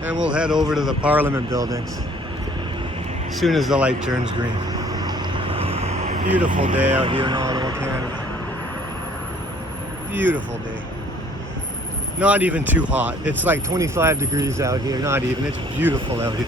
And we'll head over to the Parliament buildings as soon as the light turns green. Beautiful day out here in Ottawa, Canada. Beautiful day. Not even too hot. It's like 25 degrees out here. Not even. It's beautiful out here.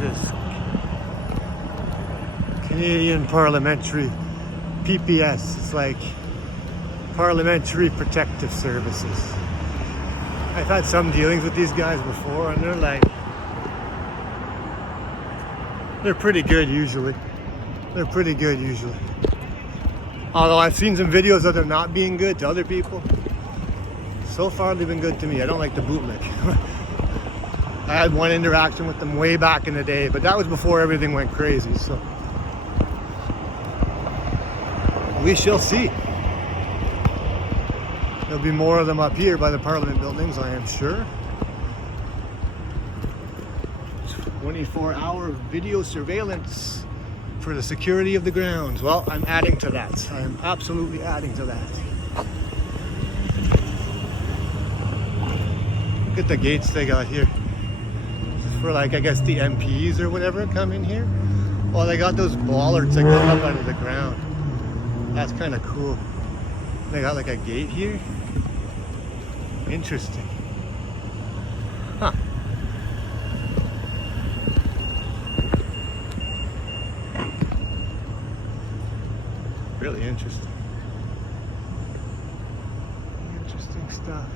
This Canadian Parliamentary PPS. It's like Parliamentary Protective Services. I've had some dealings with these guys before, and they're pretty good usually. They're pretty good usually. Although I've seen some videos of them not being good to other people. So far they've been good to me. I don't like the bootlick. I had one interaction with them way back in the day, but that was before everything went crazy, so we shall see. There'll be more of them up here by the Parliament buildings, I am sure. 24-hour video surveillance for the security of the grounds. Well, I'm adding to that. I am absolutely adding to that. Look at the gates they got here. For like, I guess the MPs or whatever come in here. Well, they got those bollards that go up out of the ground. That's kind of cool. They got like a gate here. Interesting. Huh. Really interesting. Interesting stuff.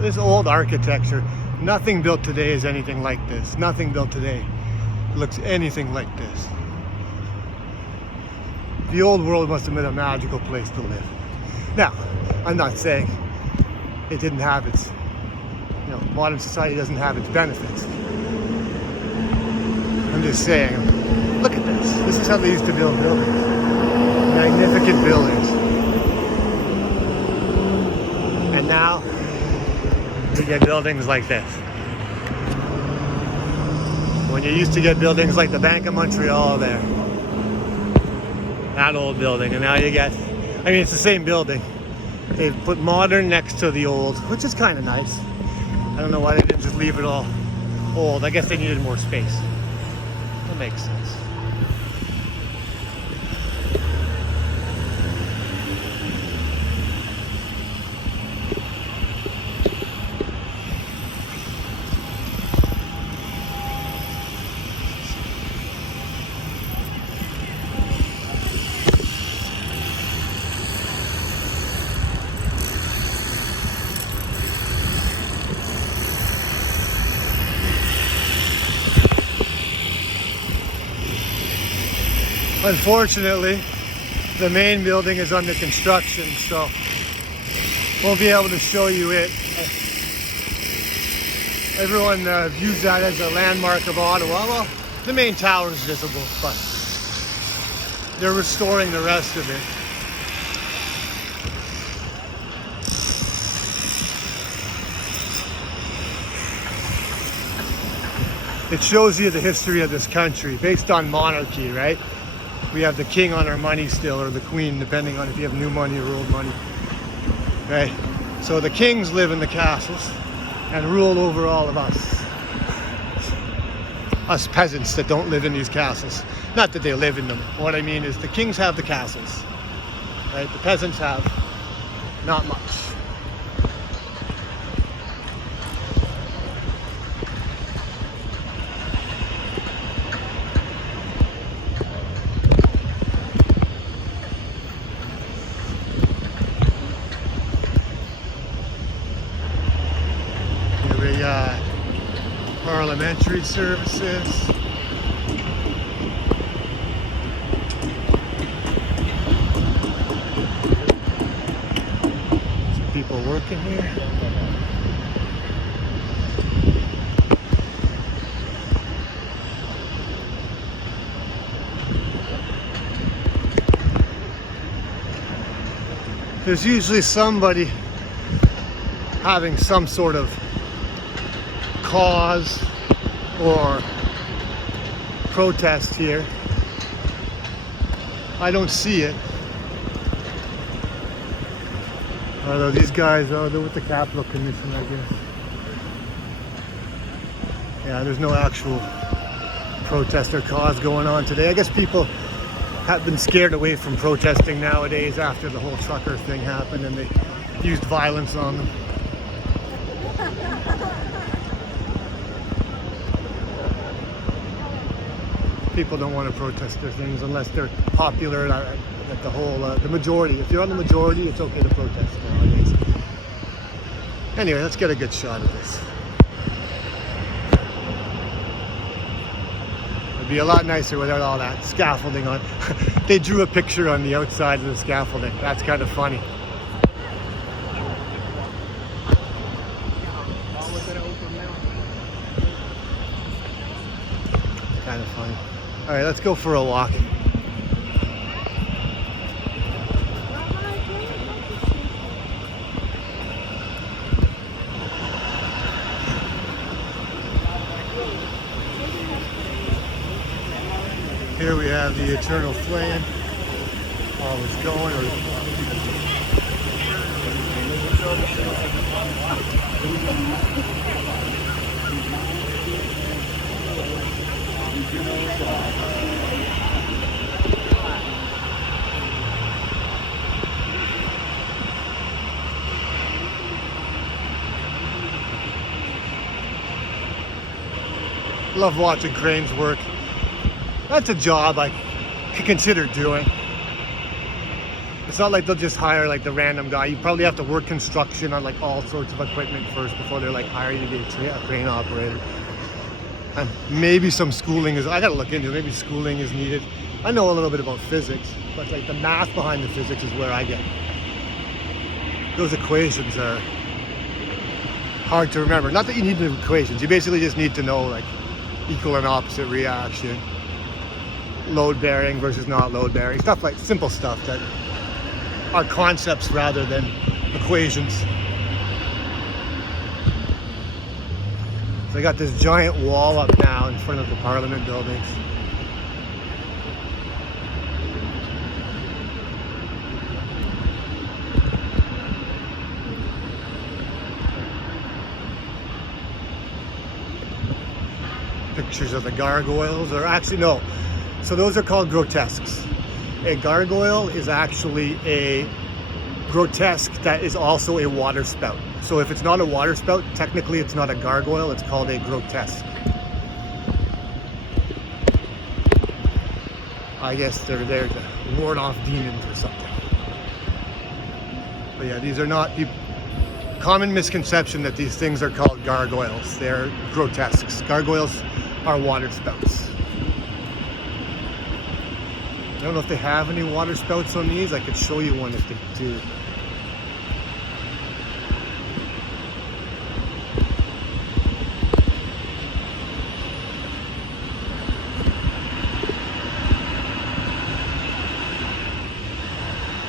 This old architecture, nothing built today is anything like this. Nothing built today looks anything like this. The old world must have been a magical place to live. Now, I'm not saying it didn't have its, modern society doesn't have its benefits. I'm just saying, look at this. This is how they used to build buildings. Magnificent buildings. And now, we get buildings like this. When you used to get buildings like the Bank of Montreal there. That old building, and now you get, it's the same building. They've put modern next to the old, which is kind of nice. I don't know why they didn't just leave it all old. I guess they needed more space. That makes sense. Unfortunately, the main building is under construction, so won't be able to show you it. Everyone views that as a landmark of Ottawa. Well, the main tower is visible, but they're restoring the rest of it. It shows you the history of this country based on monarchy, right? We have the king on our money still, or the queen, depending on if you have new money or old money, right? So the kings live in the castles and rule over all of us peasants that don't live in these castles. Not that they live in them. What I mean is the kings have the castles, right? The peasants have not much. Parliamentary services. Some people working here. There's usually somebody having some sort of cause or protest here. I don't see it. Although these guys, they're with the Capital Commission, I guess. Yeah, there's no actual protest or cause going on today. I guess people have been scared away from protesting nowadays after the whole trucker thing happened and they used violence on them. People don't want to protest their things unless they're popular at the whole, the majority. If you're on the majority, it's okay to protest nowadays. Anyway, let's get a good shot of this. It'd be a lot nicer without all that scaffolding on. They drew a picture on the outside of the scaffolding. That's kind of funny. Kind of funny. All right, let's go for a walk. Here we have the eternal flame. Always going. Love watching cranes work. That's a job I could consider doing. It's not like they'll just hire like the random guy. You probably have to work construction on like all sorts of equipment first before they're like hire you to be a crane operator. And maybe some schooling is, I gotta look into it, maybe schooling is needed. I know a little bit about physics, but like the math behind the physics is where I get. Those equations are hard to remember. Not that you need the equations, you basically just need to know like equal and opposite reaction, load bearing versus not load bearing, stuff like simple stuff that are concepts rather than equations. So I got this giant wall up now in front of the Parliament buildings. Pictures of the gargoyles, or actually no. So those are called grotesques. A gargoyle is actually a grotesque that is also a water spout. So if it's not a water spout, technically it's not a gargoyle, it's called a grotesque. I guess they're there to ward off demons or something. But yeah, these are not the common misconception that these things are called gargoyles. They're grotesques. Gargoyles are water spouts. I don't know if they have any water spouts on these. I could show you one if they do.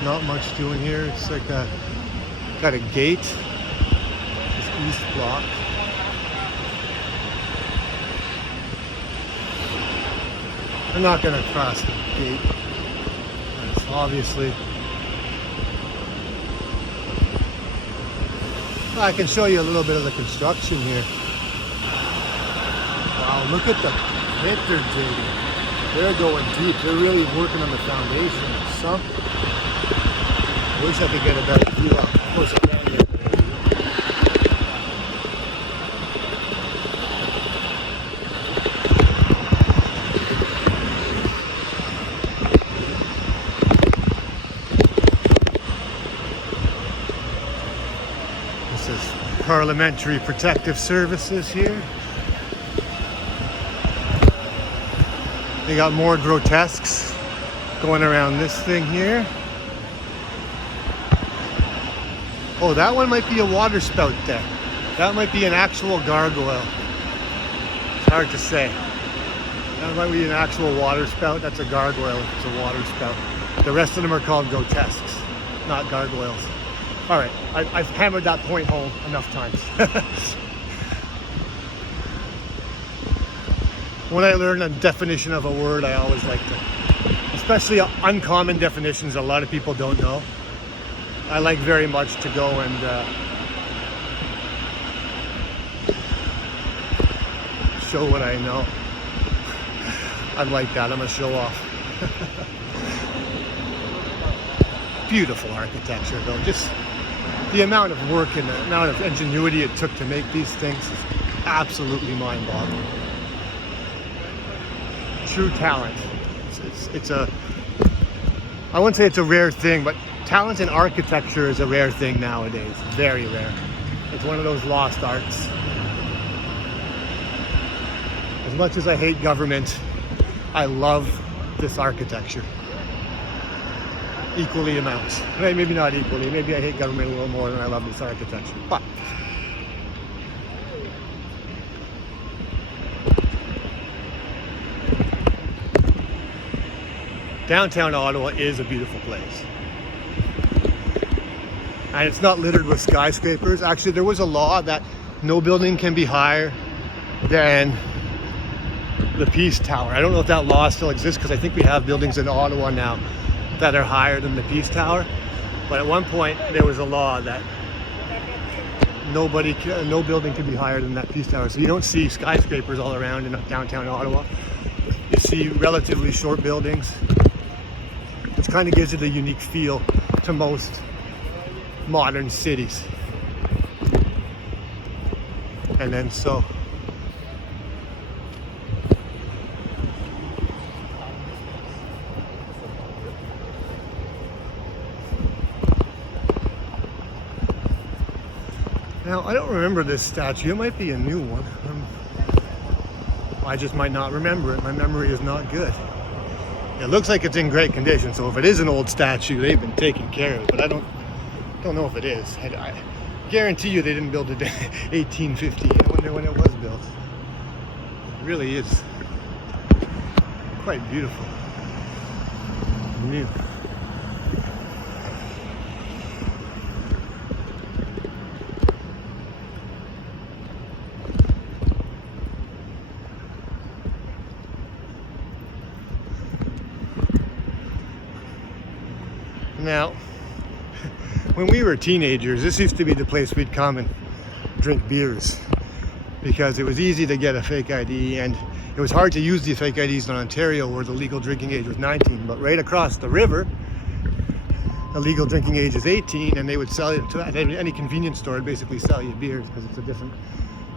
Not much doing here. It's like got a gate. This east block. I'm not gonna cross the gate. It's obviously. I can show you a little bit of the construction here. Wow, look at the pit they're digging. They're going deep. They're really working on the foundation or something. I wish I could get a better view of it. Of course I can get a better view. This is Parliamentary Protective Services here. They got more grotesques going around this thing here. Oh, that one might be a water spout there. That might be an actual gargoyle. It's hard to say. That might be an actual water spout. That's a gargoyle if it's a water spout. The rest of them are called grotesques, not gargoyles. All right, I've hammered that point home enough times. When I learn a definition of a word, I always like to, especially uncommon definitions a lot of people don't know. I like very much to go and show what I know. I'm like that, I'm a show off. Beautiful architecture though, just the amount of work and the amount of ingenuity it took to make these things is absolutely mind-boggling. True talent. It's a, I wouldn't say it's a rare thing, but talent in architecture is a rare thing nowadays. Very rare. It's one of those lost arts. As much as I hate government, I love this architecture. Equally amounts. Maybe not equally. Maybe I hate government a little more than I love this architecture. But downtown Ottawa is a beautiful place. And it's not littered with skyscrapers. Actually, there was a law that no building can be higher than the Peace Tower. I don't know if that law still exists because I think we have buildings in Ottawa now that are higher than the Peace Tower. But at one point, there was a law that no building can be higher than that Peace Tower. So you don't see skyscrapers all around in downtown Ottawa. You see relatively short buildings, which kind of gives it a unique feel to most modern cities. And then so now I don't remember this statue. It might be a new one. I just might not remember it. My memory is not good. It looks like it's in great condition, so if it is an old statue, they've been taken care of, but I don't know if it is. I guarantee you they didn't build it in 1850. I wonder when it was built. It really is quite beautiful. New. Now, when we were teenagers, this used to be the place we'd come and drink beers because it was easy to get a fake ID and it was hard to use these fake IDs in Ontario where the legal drinking age was 19. But right across the river, the legal drinking age is 18 and they would sell it to at any convenience store and basically sell you beers because it's a different,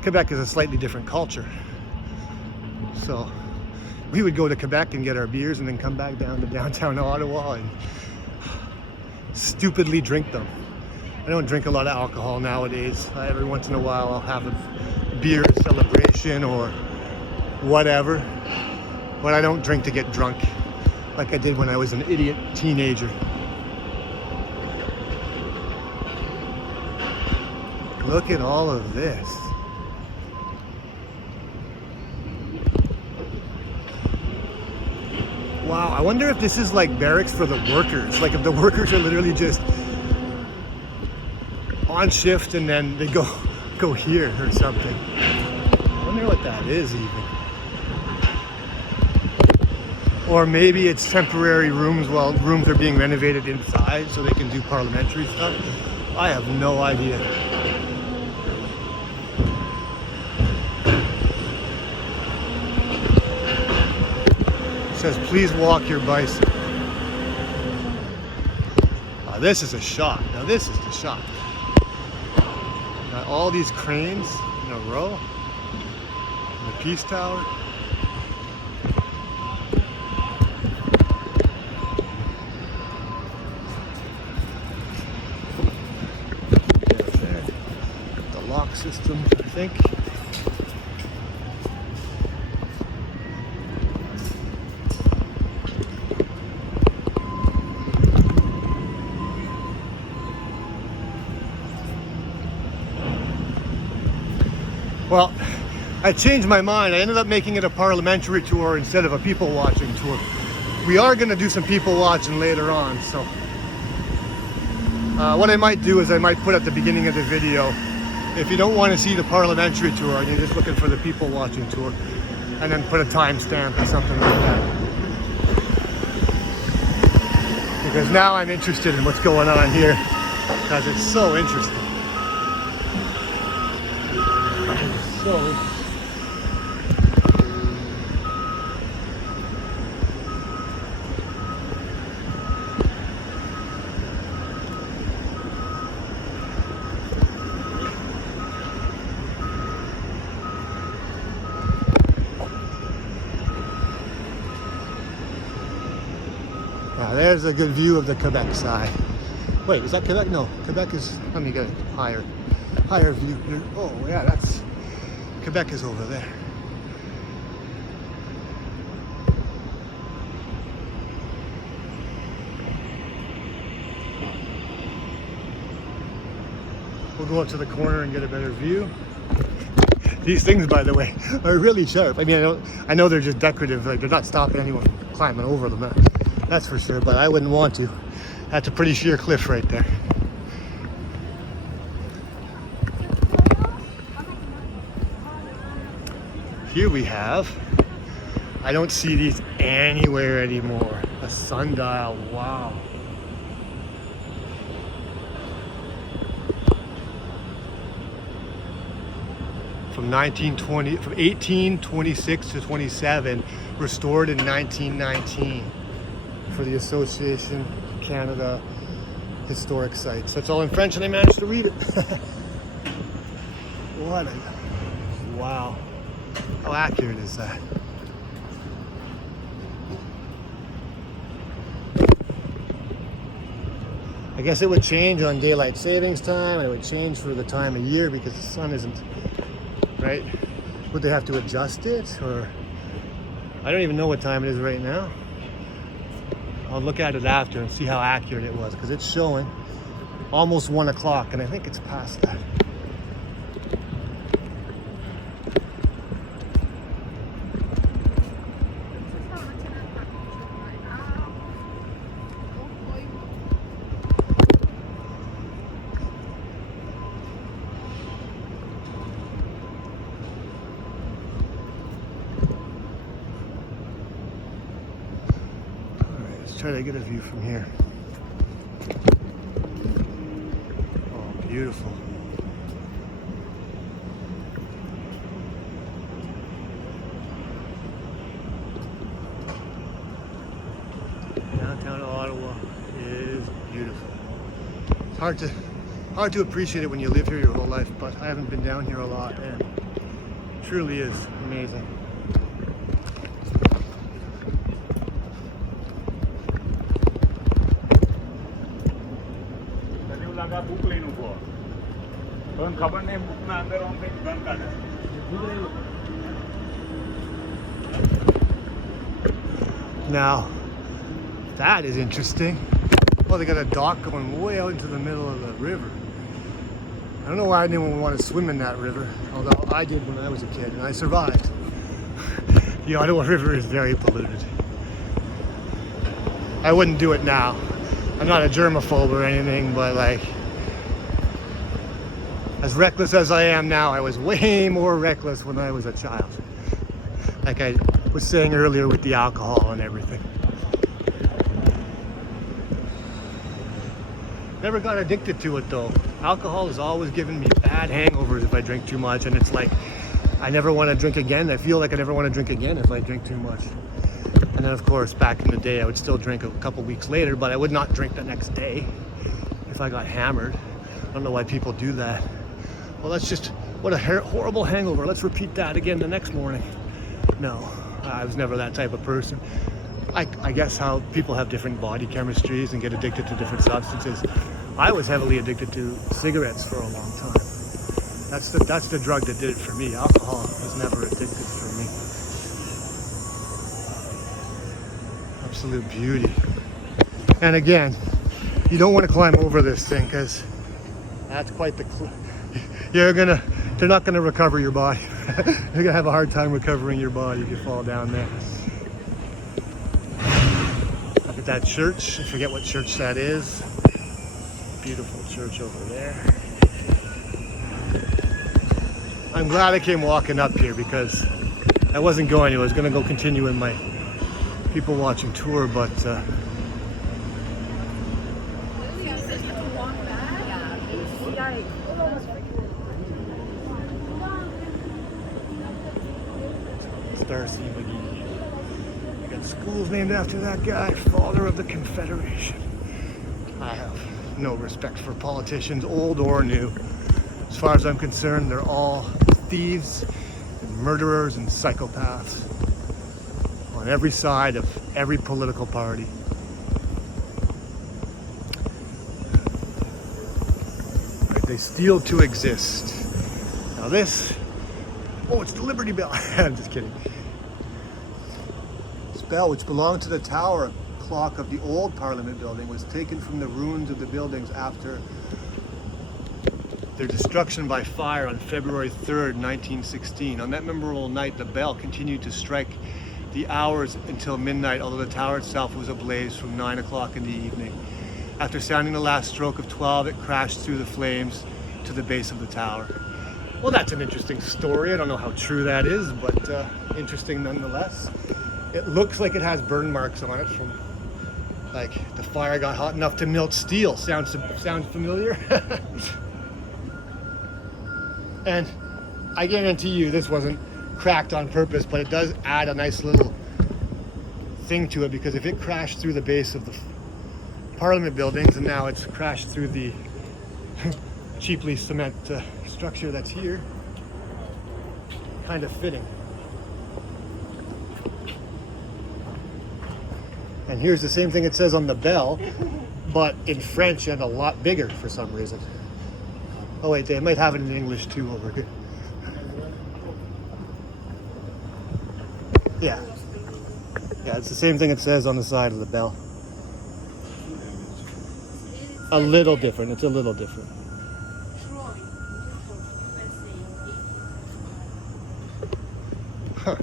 Quebec is a slightly different culture. So we would go to Quebec and get our beers and then come back down to downtown Ottawa and stupidly drink them. I don't drink a lot of alcohol nowadays. Every once in a while I'll have a beer celebration or whatever, but I don't drink to get drunk like I did when I was an idiot teenager. Look at all of this. Wow, I wonder if this is like barracks for the workers. Like if the workers are literally just on shift and then they go here or something. I wonder what that is even. Or maybe it's temporary rooms while rooms are being renovated inside so they can do parliamentary stuff. I have no idea. It says, please walk your bicycle. This is a shot. Now this is the shot. Got all these cranes in a row. The Peace Tower. There. The lock system, I think. Well, I changed my mind. I ended up making it a parliamentary tour instead of a people watching tour. We are going to do some people watching later on, so what I might do is I might put at the beginning of the video, if you don't want to see the parliamentary tour and you're just looking for the people watching tour, and then put a timestamp or something like that. Because now I'm interested in what's going on here, because it's so interesting. Now there's a good view of the Quebec side. Wait, is that Quebec? No, Quebec is, let me get a higher view. Oh yeah, that's, Quebec is over there. We'll go up to the corner and get a better view. These things, by the way, are really sharp. I mean, I know they're just decorative, like they're not stopping anyone climbing over them. That's for sure, but I wouldn't want to. That's a pretty sheer cliff right there. Here we have, I don't see these anywhere anymore. A sundial, wow. From 1826 to 27, restored in 1919 for the Association of Canada Historic Sites. That's all in French and I managed to read it. What a, wow. How accurate is that? I guess it would change on daylight savings time, and it would change for the time of year because the sun isn't, right? Would they have to adjust it, or? I don't even know what time it is right now. I'll look at it after and see how accurate it was, because it's showing almost 1 o'clock, and I think it's past that. Try to get a view from here. Oh, beautiful. Downtown Ottawa is beautiful. It's hard to appreciate it when you live here your whole life, but I haven't been down here a lot, and it truly is amazing. Now, that is interesting. Well, they got a dock going way out into the middle of the river. I don't know why anyone would want to swim in that river, although I did when I was a kid, and I survived. The Ottawa River is very polluted. I wouldn't do it now. I'm not a germaphobe or anything, but like, as reckless as I am now, I was way more reckless when I was a child. Like was saying earlier with the alcohol and everything. Never got addicted to it though. Alcohol has always given me bad hangovers if I drink too much, and it's like I never want to drink again. I feel like I never want to drink again if I drink too much. And then of course back in the day I would still drink a couple weeks later, but I would not drink the next day if I got hammered. I don't know why people do that. Well, that's just, what a horrible hangover. Let's repeat that again the next morning. No, I was never that type of person. I guess how people have different body chemistries and get addicted to different substances. I was heavily addicted to cigarettes for a long time. That's the drug that did it for me. Alcohol was never addictive for me. Absolute beauty. And again, you don't want to climb over this thing because that's quite the they're not gonna recover your body. You're gonna have a hard time recovering your body if you fall down there. Look at that church. I forget what church that is. Beautiful church over there. I'm glad I came walking up here because I wasn't going to. I was gonna go continue in my people watching tour, but Darcy McGee. I got schools named after that guy, father of the Confederation. I have no respect for politicians, old or new. As far as I'm concerned, they're all thieves and murderers and psychopaths on every side of every political party. They steal to exist. Now this, oh, it's the Liberty Bell. I'm just kidding. This bell, which belonged to the tower clock of the old Parliament building, was taken from the ruins of the buildings after their destruction by fire on February 3rd, 1916. On that memorable night, the bell continued to strike the hours until midnight, although the tower itself was ablaze from 9 o'clock in the evening. After sounding the last stroke of 12, it crashed through the flames to the base of the tower. Well, that's an interesting story. I don't know how true that is, but interesting nonetheless. It looks like it has burn marks on it from, like, the fire got hot enough to melt steel. Sounds familiar? And I guarantee you this wasn't cracked on purpose, but it does add a nice little thing to it, because if it crashed through the base of the Parliament buildings and now it's crashed through the cheaply cement structure that's here, kind of fitting. And here's the same thing it says on the bell, but in French and a lot bigger for some reason. Oh wait, they might have it in English too over here. Yeah. Yeah, it's the same thing it says on the side of the bell. A little different, it's a little different. Huh.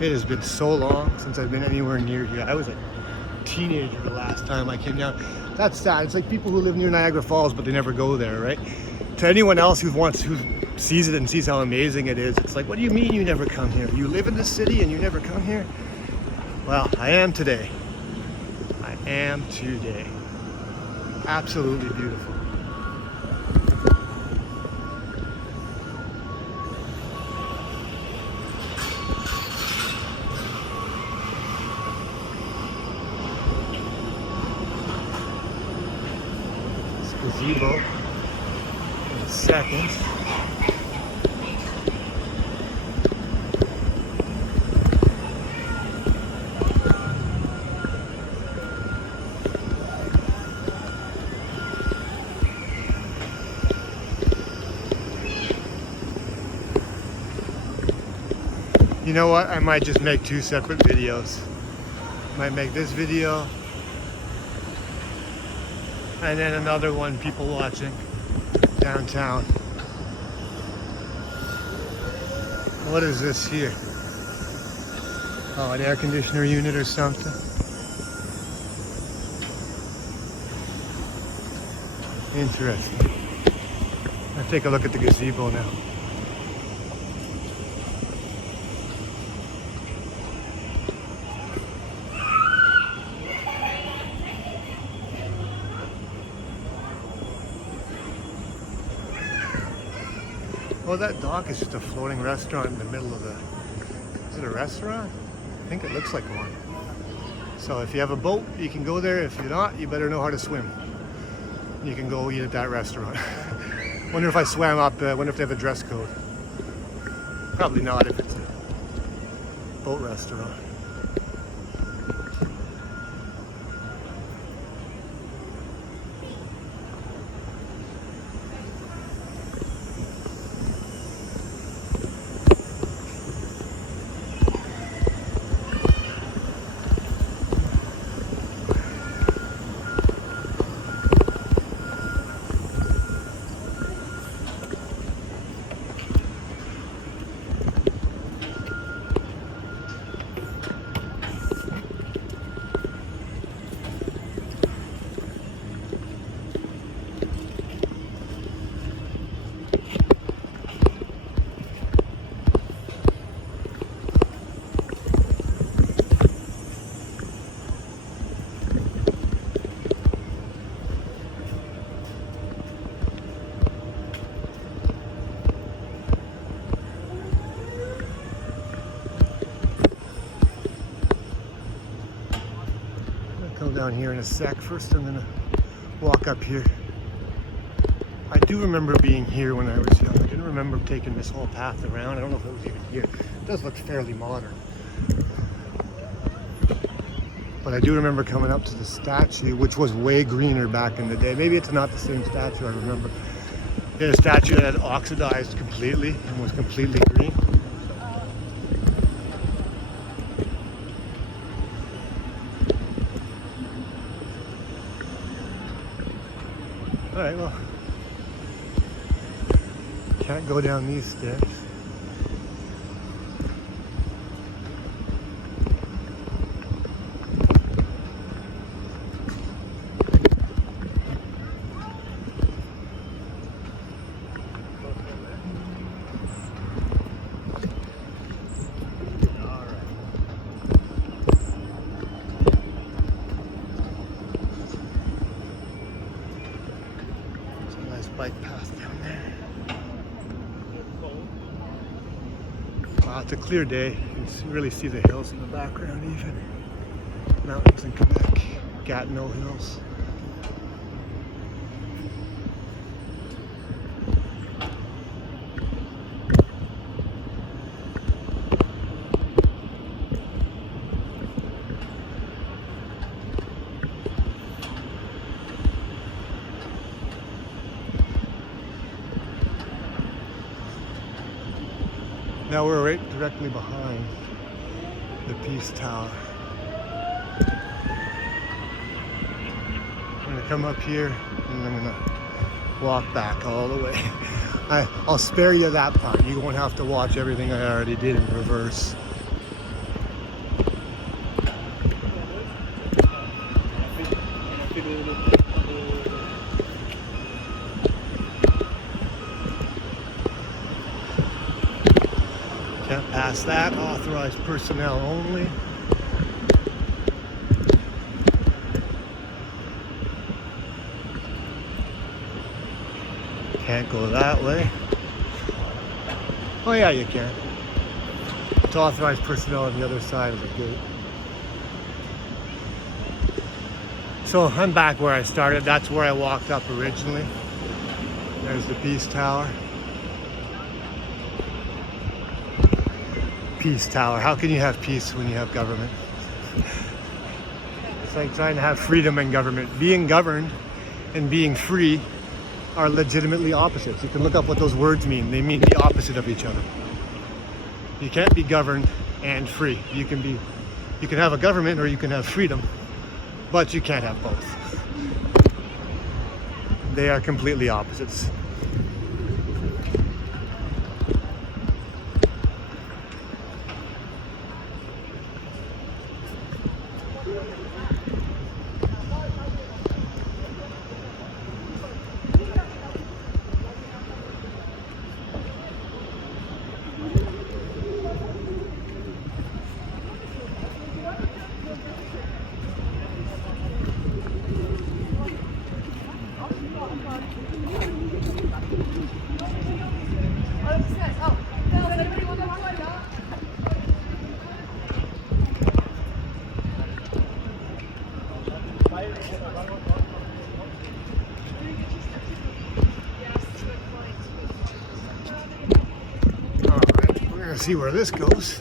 It has been so long since I've been anywhere near here. I was a teenager the last time I came down. That's sad. It's like people who live near Niagara Falls, but they never go there, right? To anyone else who sees it and sees how amazing it is, it's like, what do you mean you never come here? You live in this city and you never come here? Well, I am today. I am today. Absolutely beautiful. Gazebo in a second. You know what? I might just make two separate videos. Might make this video and then another one, people watching downtown. What is this here? Oh, an air conditioner unit or something. Interesting. I'll take a look at the gazebo now. Oh, that dock is just a floating restaurant in the middle of the... Is it a restaurant? I think it looks like one. So if you have a boat, you can go there. If you're not, you better know how to swim. You can go eat at that restaurant. Wonder if I swam up, wonder if they have a dress code. Probably not if it's a boat restaurant. Come down here in a sec. First I'm gonna walk up here. I do remember being here when I was young. I didn't remember taking this whole path around. I don't know if it was even here. It does look fairly modern. But I do remember coming up to the statue, which was way greener back in the day. Maybe it's not the same statue I remember. They had a statue that had oxidized completely and was completely green. All right, well, can't go down these stairs. Bike path down there. Wow, it's a clear day. You can really see the hills in the background even. Mountains in Quebec, Gatineau Hills. Now we're right directly behind the Peace Tower. I'm gonna come up here and I'm gonna walk back all the way. I'll spare you that part. You won't have to watch everything I already did in reverse. Can't pass that. Authorized personnel only. Can't go that way. Oh yeah, you can. It's authorized personnel on the other side of the gate. So I'm back where I started. That's where I walked up originally. There's the Peace Tower. Peace Tower. How can you have peace when you have government? It's like trying to have freedom in government. Being governed and being free are legitimately opposites. You can look up what those words mean. They mean the opposite of each other. You can't be governed and free. You can have a government or you can have freedom, but you can't have both. They are completely opposites. See where this goes.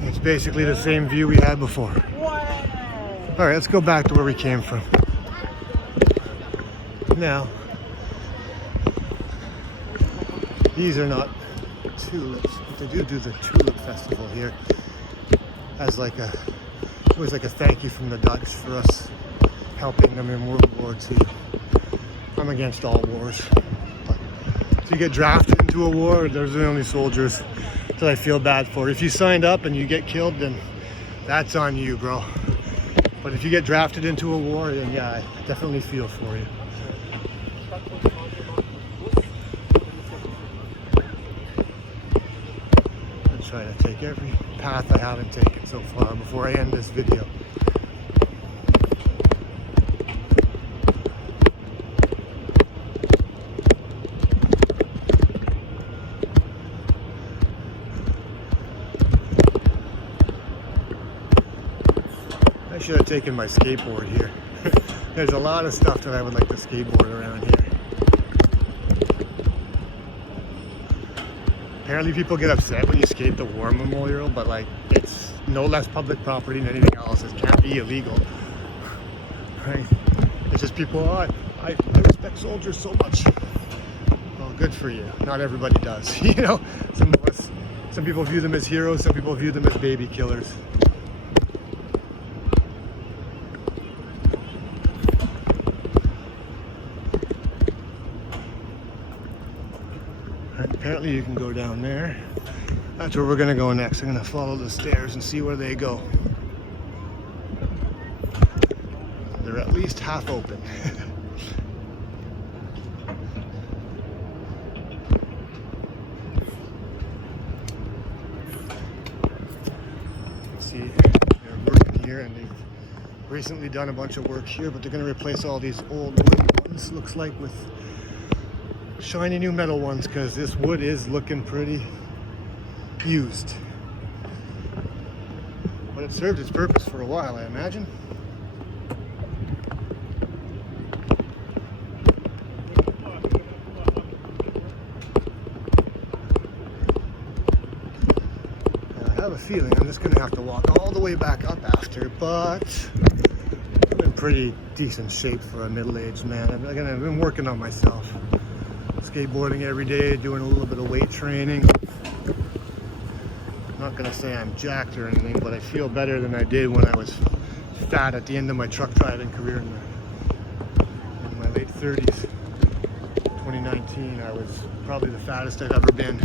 It's basically the same view we had before. All right, let's go back to where we came from. Now, these are not tulips, but they do the tulip festival here as like a, it was like a thank you from the Dutch for us helping them in World War II. I'm against all wars, but if you get drafted into a war, there's the only soldiers that I feel bad for. If you signed up and you get killed, then that's on you, bro. But if you get drafted into a war, then yeah, I definitely feel for you. Try to take every path I haven't taken so far before I end this video. I should have taken my skateboard here. There's a lot of stuff that I would like to skateboard around here. Apparently people get upset when you skate the War Memorial, but like it's no less public property than anything else. It can't be illegal, right? It's just people, oh, I respect soldiers so much. Well, good for you. Not everybody does. You know, some people view them as heroes, some people view them as baby killers. Apparently you can go down there. That's where we're gonna go next. I'm gonna follow the stairs and see where they go. They're at least half open. See, they're working here and they've recently done a bunch of work here, but they're gonna replace all these old wooden ones, looks like, with shiny new metal ones, because this wood is looking pretty used. But it served its purpose for a while, I imagine. Now, I have a feeling I'm just going to have to walk all the way back up after, but I'm in pretty decent shape for a middle-aged man. I've been working on myself. Skateboarding every day, doing a little bit of weight training. I'm not gonna say I'm jacked or anything, but I feel better than I did when I was fat at the end of my truck driving career in my late 30s. 2019, I was probably the fattest I've ever been,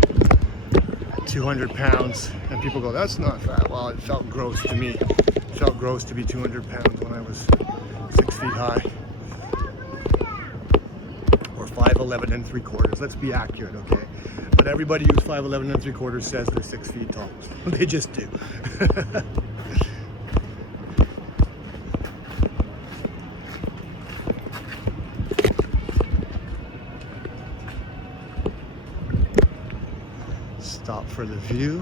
at 200 pounds. And people go, that's not fat. Well, it felt gross to me. It felt gross to be 200 pounds when I was 6 feet high. 5'11" and 3/4. Let's be accurate, okay? But everybody who's 5'11" and 3/4 says they're 6 feet tall. They just do. Stop for the view.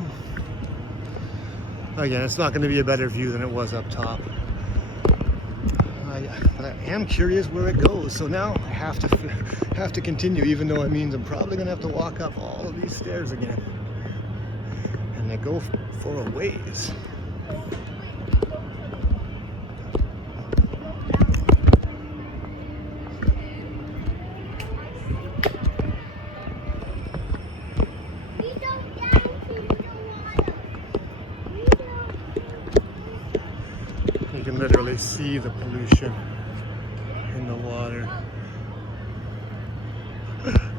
Again, it's not going to be a better view than it was up top. But I am curious where it goes, so now I have to continue, even though it means I'm probably gonna have to walk up all of these stairs again, and they go for a ways. can literally see the pollution in the water.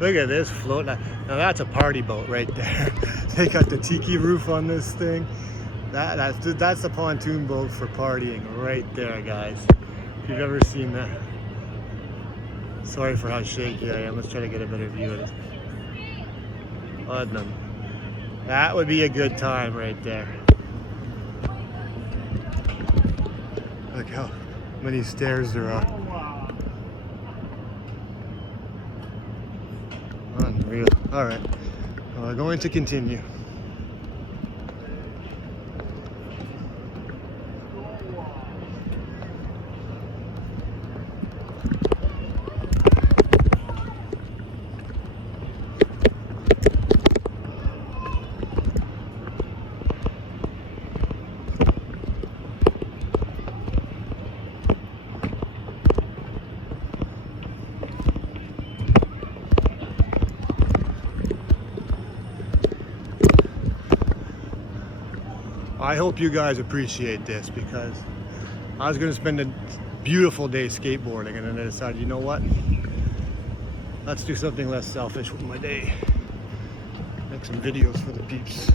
Look at this float. Now that's a party boat right there. They got the tiki roof on this thing. That's the pontoon boat for partying right there, guys. If you've ever seen that. Sorry for how shaky I am. Let's try to get a better view of this. Putnam. That would be a good time right there. Look how many stairs there are. Unreal. All right, we're going to continue. I hope you guys appreciate this, because I was going to spend a beautiful day skateboarding, and then I decided, you know what? Let's do something less selfish with my day. Make some videos for the peeps.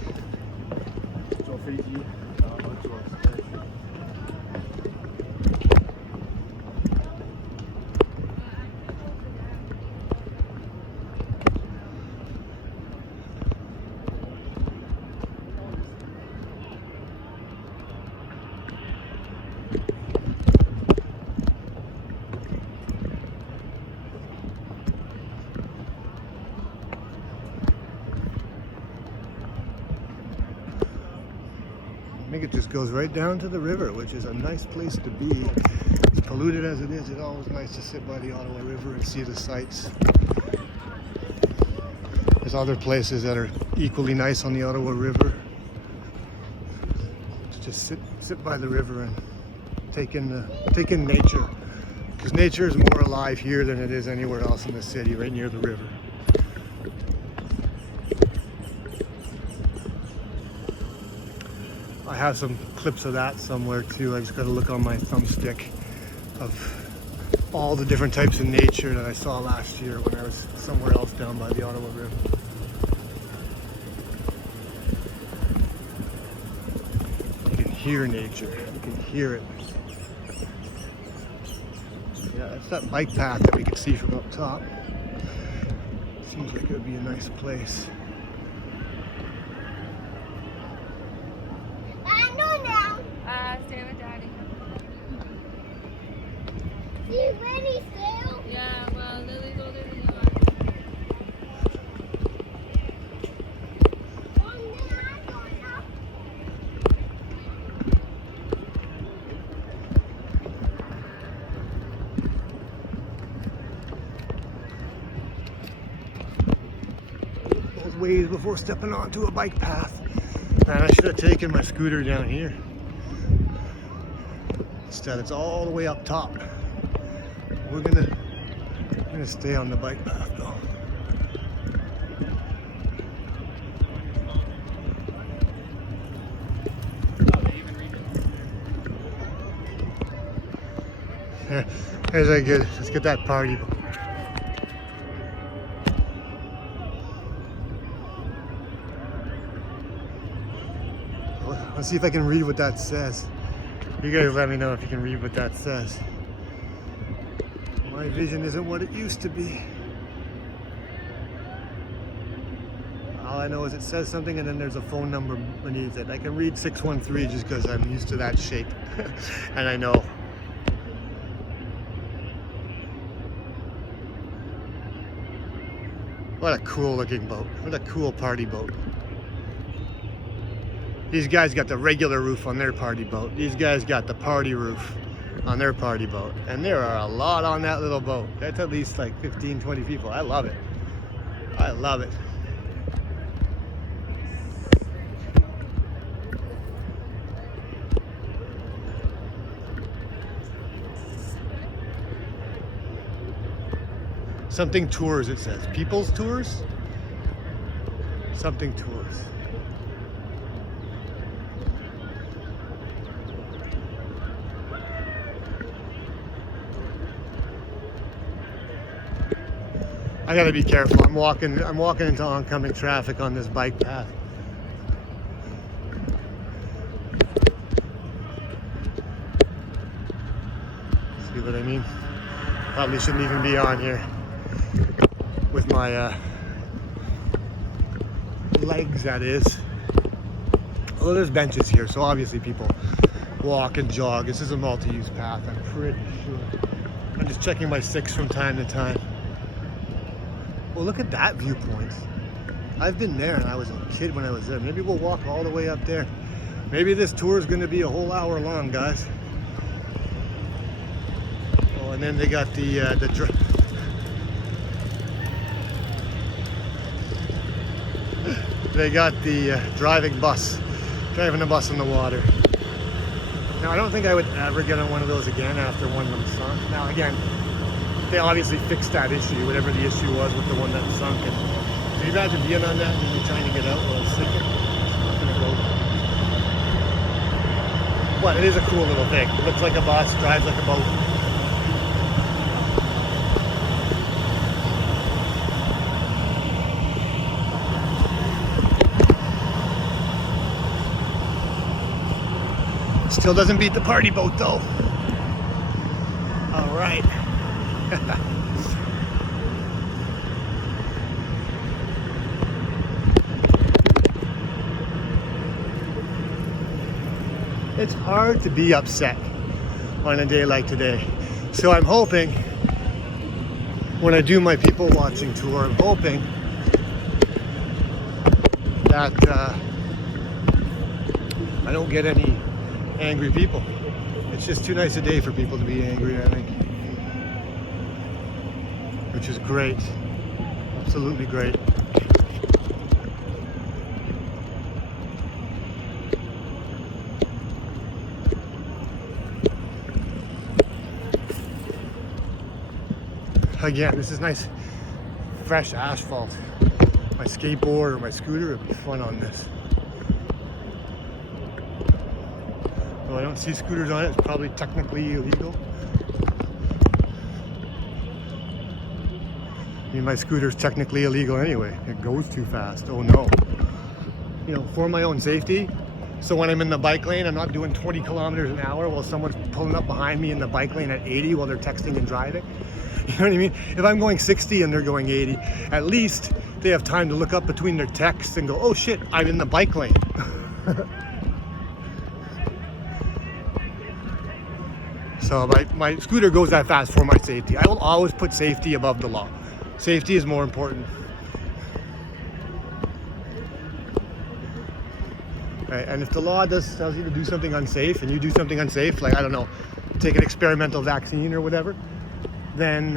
I think it just goes right down to the river, which is a nice place to be. As polluted as it is, it's always nice to sit by the Ottawa River and see the sights. There's other places that are equally nice on the Ottawa River. To just sit by the river and take in nature, because nature is more alive here than it is anywhere else in the city, right near the river. I have some clips of that somewhere too. I just got to look on my thumbstick of all the different types of nature that I saw last year when I was somewhere else down by the Ottawa River. You can hear nature. You can hear it. Yeah, it's that bike path that we can see from up top. Seems like it would be a nice place. Stay with Daddy. You ready, Phil? Yeah, well, Lily's older than you are. Those waves before stepping onto a bike path. Man, I should have taken my scooter down here. Instead, it's all the way up top. We're gonna stay on the bike path though. There's a good. Let's get that party. Let's see if I can read what that says. You guys let me know if you can read what that says. My vision isn't what it used to be. All I know is it says something and then there's a phone number beneath it. I can read 613 just because I'm used to that shape. And I know. What a cool looking boat. What a cool party boat. These guys got the regular roof on their party boat. These guys got the party roof on their party boat. And there are a lot on that little boat. That's at least like 15, 20 people. I love it. I love it. Something tours, it says. People's tours? Something tours. I gotta be careful. I'm walking into oncoming traffic on this bike path. See what I mean? Probably shouldn't even be on here with my legs, that is. Although there's benches here, so obviously people walk and jog. This is a multi-use path, I'm pretty sure. I'm just checking my 6 from time to time. Well, look at that viewpoint. I've been there and I was a kid when I was there. Maybe we'll walk all the way up there. Maybe this tour is going to be a whole hour long, guys. Oh, and then they got the driving a bus in the water. Now, I don't think I would ever get on one of those again after one of them sunk. Now, again, they obviously fixed that issue, whatever the issue was with the one that sunk. And can you imagine being on that and you're trying to get out while it's sinking? It's not gonna go. But it is a cool little thing. It looks like a bus, drives like a boat. Still doesn't beat the party boat though. All right. It's hard to be upset on a day like today. So I'm hoping when I do my people watching tour, I'm hoping that I don't get any angry people. It's just too nice a day for people to be angry, I think. Which is great. Absolutely great. Again, this is nice, fresh asphalt. My skateboard or my scooter would be fun on this. Though I don't see scooters on it, it's probably technically illegal. I mean, my scooter's technically illegal anyway. It goes too fast. Oh no. You know, for my own safety. So when I'm in the bike lane, I'm not doing 20 kilometers an hour while someone's pulling up behind me in the bike lane at 80 while they're texting and driving. You know what I mean? If I'm going 60 and they're going 80, at least they have time to look up between their texts and go, oh shit, I'm in the bike lane. So my scooter goes that fast for my safety. I will always put safety above the law. Safety is more important. Right, and if the law tells you to do something unsafe and you do something unsafe, like, I don't know, take an experimental vaccine or whatever, then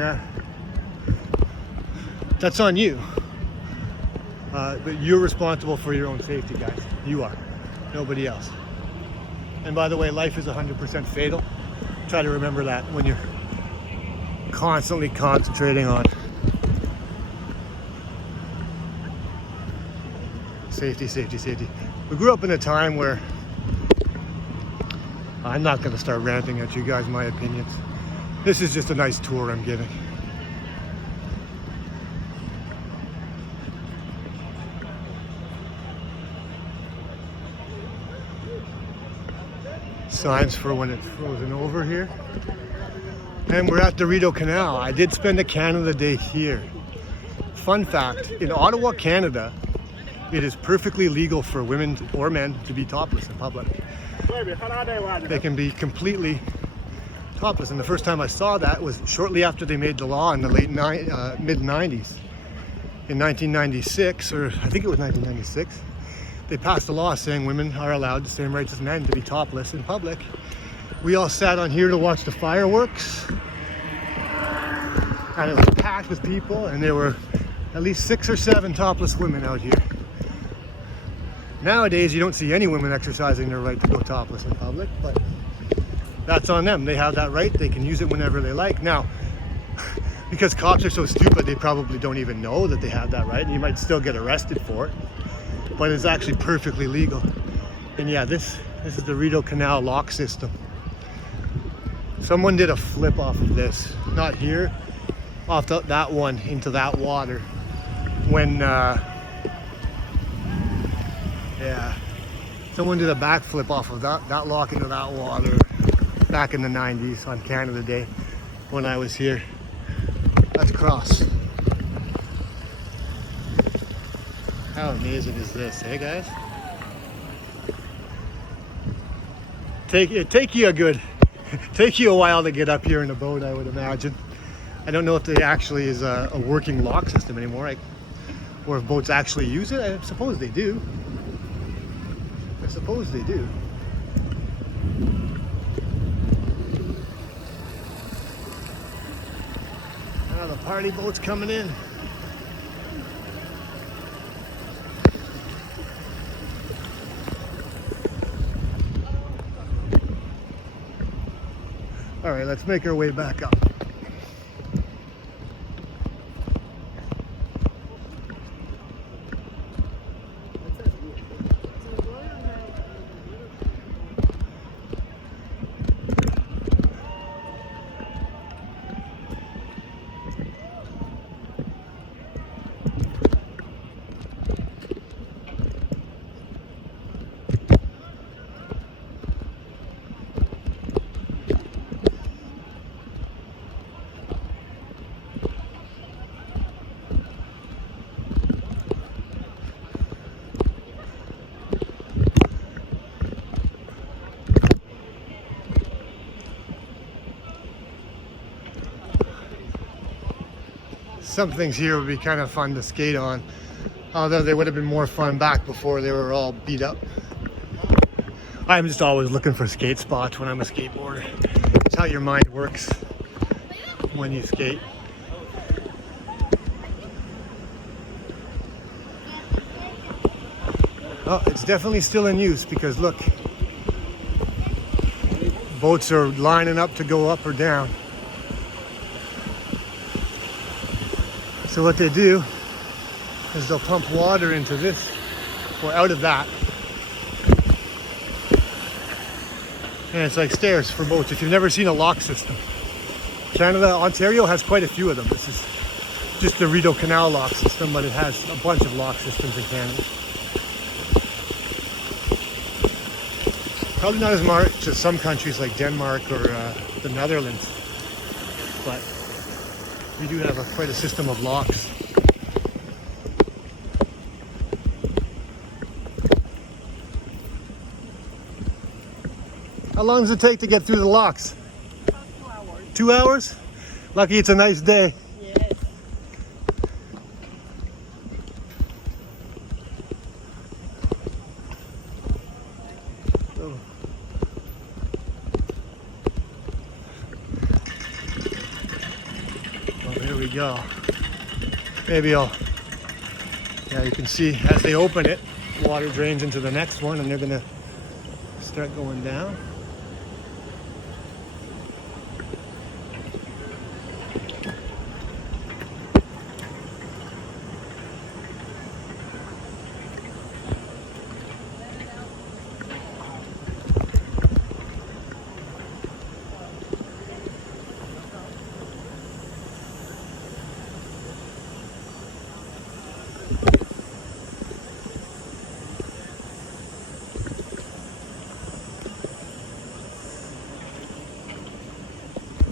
that's on you. But you're responsible for your own safety, guys. You are. Nobody else. And by the way, life is 100% fatal. Try to remember that when you're constantly concentrating on safety, safety, safety. We grew up in a time where I'm not going to start ranting at you guys my opinions. This is just a nice tour I'm giving. Signs for when it's frozen over here. And we're at the Rideau Canal. I did spend a Canada Day here. Fun fact, in Ottawa, Canada, it is perfectly legal for women or men to be topless in public. They can be completely topless, and the first time I saw that was shortly after they made the law in the mid-90s. In 1996, or I think it was 1996, they passed a law saying women are allowed the same rights as men to be topless in public. We all sat on here to watch the fireworks, and it was packed with people, and there were at least 6 or 7 topless women out here. Nowadays, you don't see any women exercising their right to go topless in public, but that's on them. They have that right. They can use it whenever they like. Now, because cops are so stupid, they probably don't even know that they have that right. You might still get arrested for it, but it's actually perfectly legal. And yeah, this is the Rideau Canal lock system. Someone did a flip off of this. Not here, off that one into that water when yeah, someone did a backflip off of that lock into that water back in the 90s on Canada Day when I was here. That's cross. How amazing is this, eh guys? It take you a while to get up here in a boat, I would imagine. I don't know if there actually is a working lock system anymore, or if boats actually use it. I suppose they do. Now the party boat's coming in. All right, let's make our way back up. Some things here would be kind of fun to skate on, although they would have been more fun back before they were all beat up. I'm just always looking for skate spots when I'm a skateboarder. It's how your mind works when you skate. Oh, it's definitely still in use because look, boats are lining up to go up or down. So what they do is they'll pump water into this or out of that. And it's like stairs for boats. If you've never seen a lock system, Canada, Ontario has quite a few of them. This is just the Rideau Canal lock system, but it has a bunch of lock systems in Canada. Probably not as much as some countries like Denmark or the Netherlands, but we do have quite a system of locks. How long does it take to get through the locks? About 2 hours. 2 hours? Lucky it's a nice day. Yes. Oh. Well, here we go. Maybe yeah, you can see as they open it, water drains into the next one and they're gonna start going down.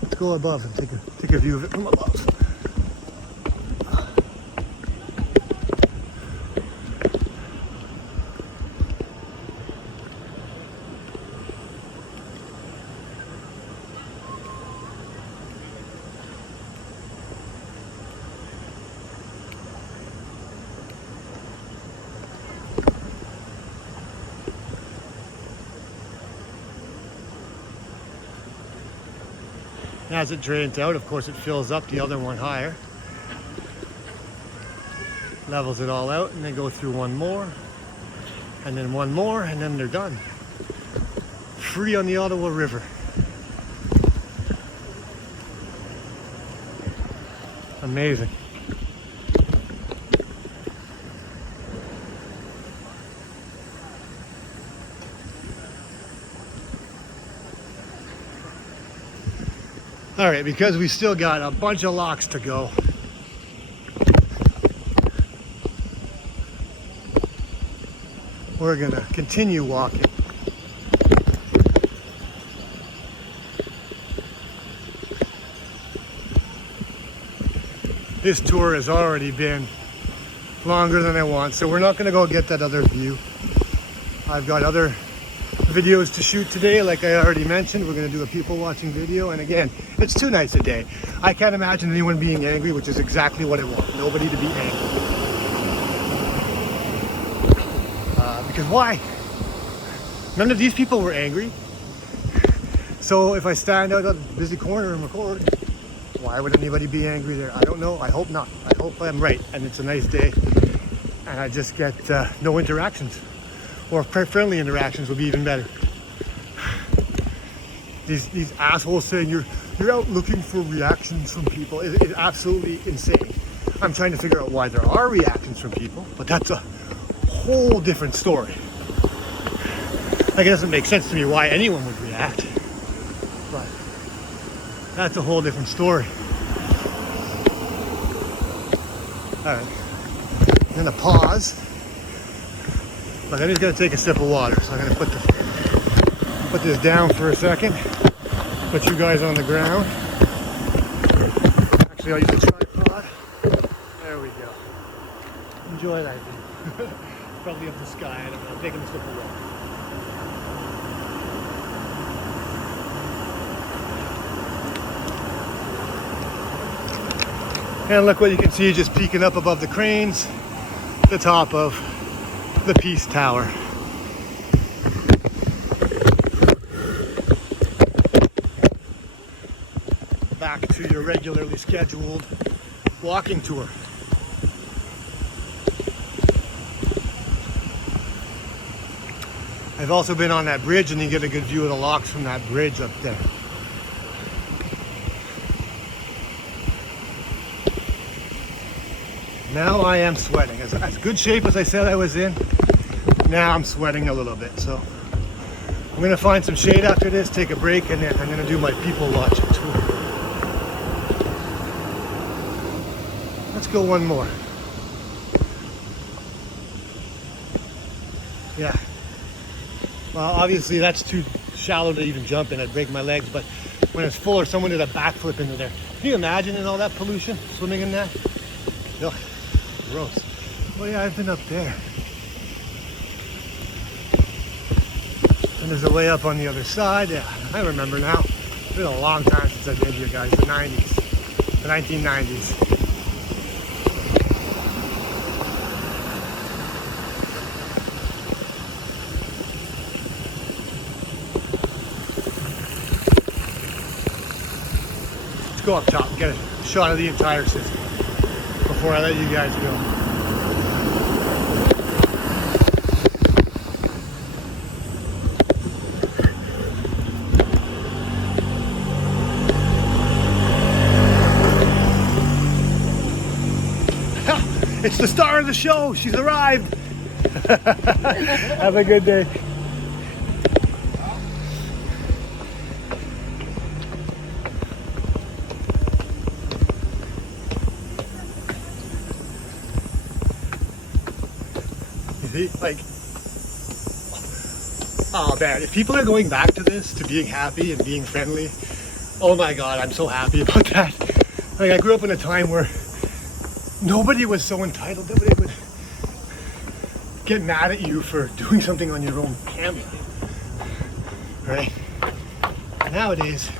Let's go above and take a view of it from above. As it drains out, of course, it fills up the other one higher. Levels it all out, and they go through one more, and then one more, and then they're done. Free on the Ottawa River. Amazing. All right, because we still got a bunch of locks to go. We're gonna continue walking. This tour has already been longer than I want, so we're not gonna go get that other view. I've got other videos to shoot today, like I already mentioned. We're gonna do a people watching video, and again, it's 2 nights a day. I can't imagine anyone being angry, which is exactly what I want. Nobody to be angry. Because why? None of these people were angry. So if I stand out on a busy corner and record, why would anybody be angry there? I don't know. I hope not. I hope I'm right and it's a nice day and I just get no interactions, or friendly interactions would be even better. These assholes saying you're out looking for reactions from people is absolutely insane. I'm trying to figure out why there are reactions from people, but that's a whole different story. Like, it doesn't make sense to me why anyone would react, but that's a whole different story. All right, I'm gonna pause. Look, I'm just gonna take a sip of water, so I'm gonna put this down for a second. Put you guys on the ground. Actually, I'll use a tripod. There we go. Enjoy that view. Probably up the sky. I don't know. I'm taking a sip of water. And look what you can see just peeking up above the cranes, the top of the Peace Tower. Back to your regularly scheduled walking tour. I've also been on that bridge, and you get a good view of the locks from that bridge up there. Now I am sweating. As good shape as I said I was in, now I'm sweating a little bit. So I'm gonna find some shade after this, take a break, and then I'm gonna do my people watching tour. Let's go one more. Yeah. Well, obviously that's too shallow to even jump in. I'd break my legs, but when it's full or someone did a backflip into there. Can you imagine in all that pollution, swimming in that? Ugh. Gross. Oh yeah, I've been up there. And there's a way up on the other side. Yeah, I remember now. It's been a long time since I've been here, guys. The 90s. The 1990s. Let's go up top, get a shot of the entire system before I let you guys go. It's the star of the show. She's arrived. Have a good day. Like, oh man, if people are going back to this, to being happy and being friendly, oh my god, I'm so happy about that. Like, I grew up in a time where nobody was so entitled that they would get mad at you for doing something on your own camera, right? Nowadays,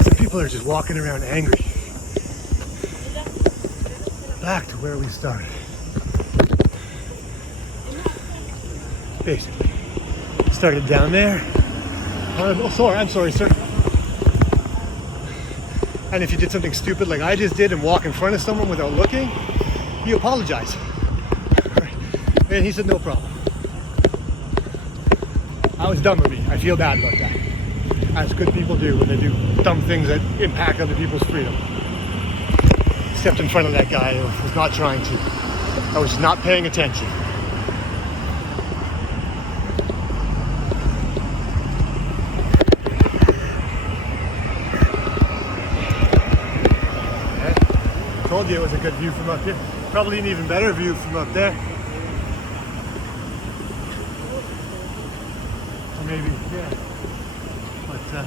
some people are just walking around angry. Back to where we started. Basically, started down there. I'm sorry, sir. And if you did something stupid like I just did and walk in front of someone without looking, you apologize. And he said, no problem. I was dumb of me. I feel bad about that. As good people do when they do dumb things that impact other people's freedom. Stepped in front of that guy who was not trying to. I was not paying attention. told you it was a good view from up here. Probably an even better view from up there. Or maybe, yeah. But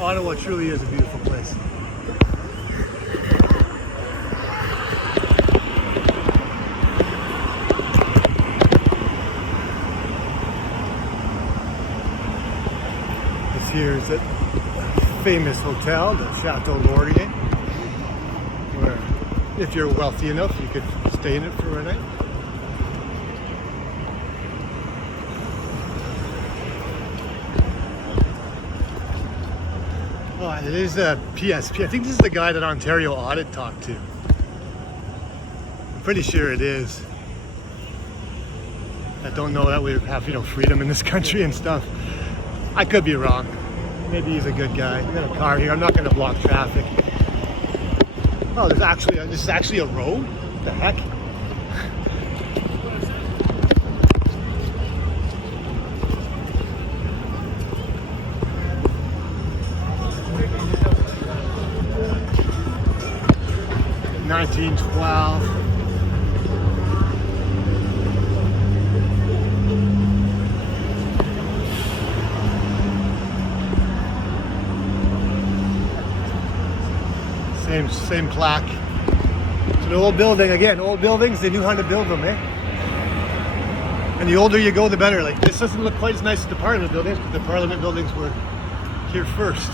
Ottawa truly is a beautiful place. This here is a famous hotel, the Chateau Laurier, where if you're wealthy enough, you could stay in it for a night. Oh, it is a PSP. I think this is the guy that Ontario Audit talked to. I'm pretty sure it is. I don't know that we have, freedom in this country and stuff. I could be wrong. Maybe he's a good guy. We got a car here. I'm not going to block traffic. Oh, this is actually a road? What the heck? $1912. Same plaque. It's an old building. Again, old buildings, they knew how to build them, eh? And the older you go, the better. Like, this doesn't look quite as nice as the Parliament buildings, because the Parliament buildings were here first.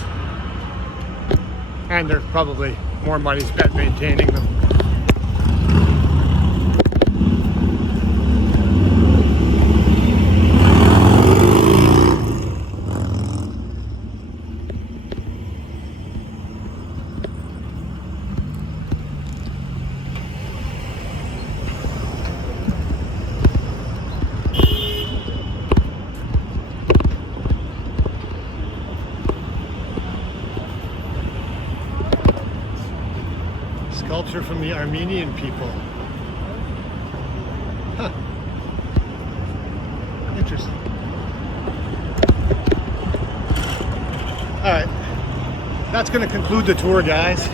And there's probably more money spent maintaining them. Sculpture from the Armenian people. Huh. Interesting. All right. That's going to conclude the tour, guys.